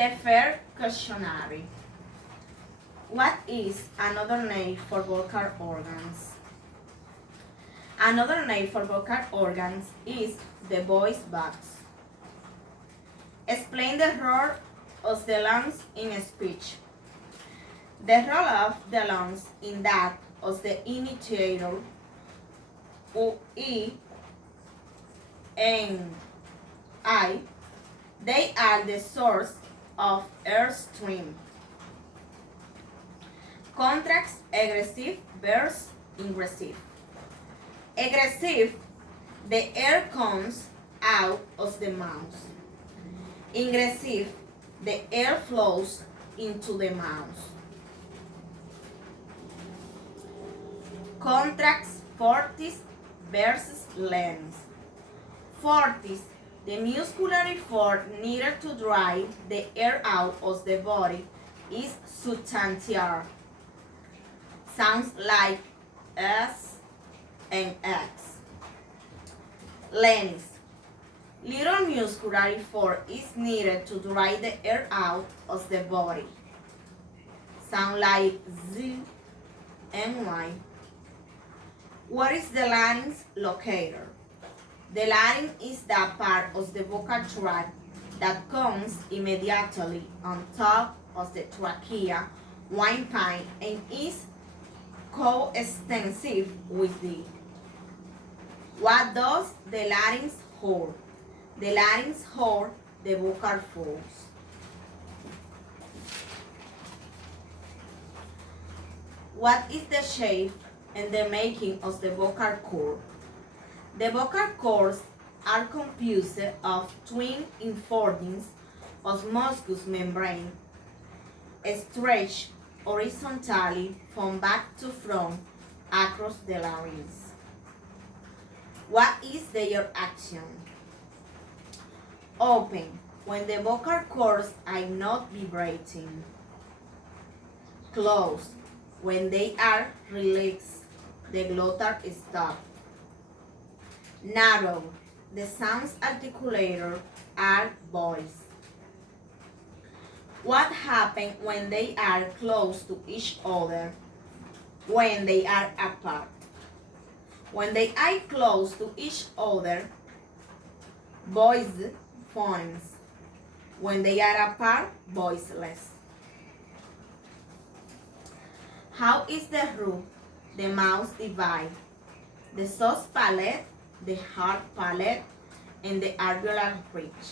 The first questionnaire. What is another name for vocal organs? Another name for vocal organs is the voice box. Explain the role of the lungs in speech. The role of the lungs in that of the initiator, U, E, N, I, they are the source of air stream. Contracts aggressive versus aggressive. Aggressive, the air comes out of the mouth. Aggressive, the air flows into the mouth. Contracts fortis versus length. Fortis, the muscular force needed to drive the air out of the body, is substantial. Sounds like S and X. Length, little muscular force is needed to drive the air out of the body. Sound like Z and Y. What is the larynx locator? The larynx is that part of the vocal tract that comes immediately on top of the trachea, windpipe, and is coextensive with it. What does the larynx hold? The larynx holds the vocal folds. What is the shape and the making of the vocal cord? The vocal cords are composed of twin enfoldings of mucous membrane, stretched horizontally from back to front across the larynx. What is their action? Open, when the vocal cords are not vibrating. Close, when they are relaxed, the glottal stops. Narrow, the sounds articulator are voice. What happens when they are close to each other? When they are apart. When they are close to each other, voice phones. When they are apart, voiceless. How is the roof, the mouth divided? The soft palate, the hard palate, and the alveolar ridge.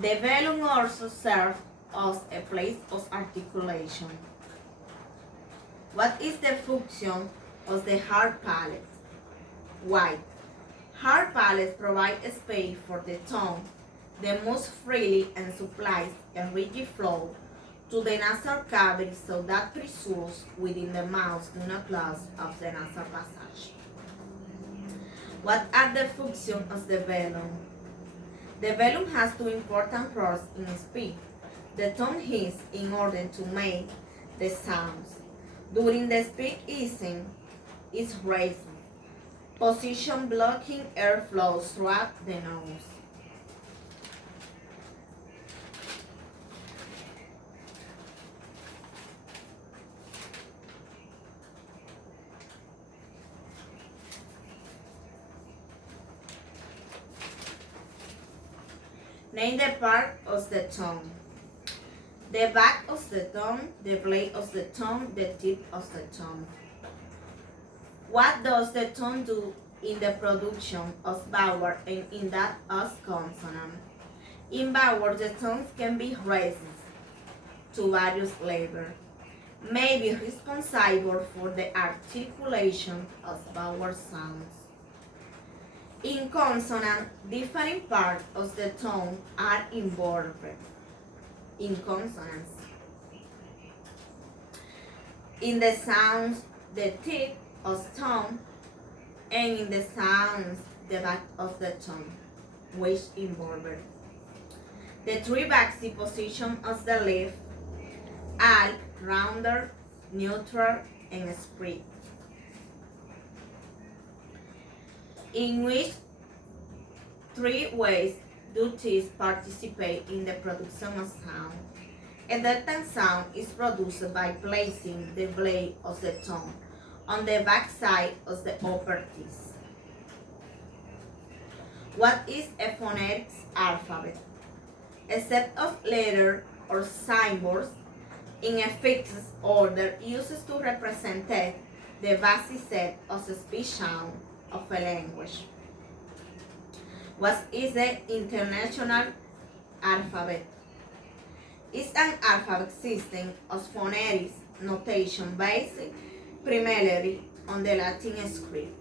The velum also serves as a place of articulation. What is the function of the hard palate? Wide. Hard palates provide space for the tongue that moves freely and supplies a rigid flow to the nasal cavity so that pressures within the mouth do not close of the nasal passage. What are the functions of the velum? The velum has two important roles in speech. The tongue hits in order to make the sounds. During the speech easing, it's raised. Position blocking airflow throughout the nose. Name the part of the tongue. The back of the tongue, the blade of the tongue, the tip of the tongue. What does the tongue do in the production of vowel and in that of consonant? In vowel, the tongue can be raised to various levels, may be responsible for the articulation of vowel sounds. In consonant, different parts of the tongue are involved. In consonants, in the sounds, the tip of tongue, and in the sounds, the back of the tongue, which involved. The three baxi positions of the lip are rounder, neutral, and spread. In which three ways do teeth participate in the production of sound. A delta sound is produced by placing the blade of the tongue on the back side of the upper teeth. What is a phonetic alphabet? A set of letters or symbols in a fixed order used to represent the basic set of speech sound of a language. What is the international alphabet? It's an alphabet system of phonetic notation based primarily on the Latin script.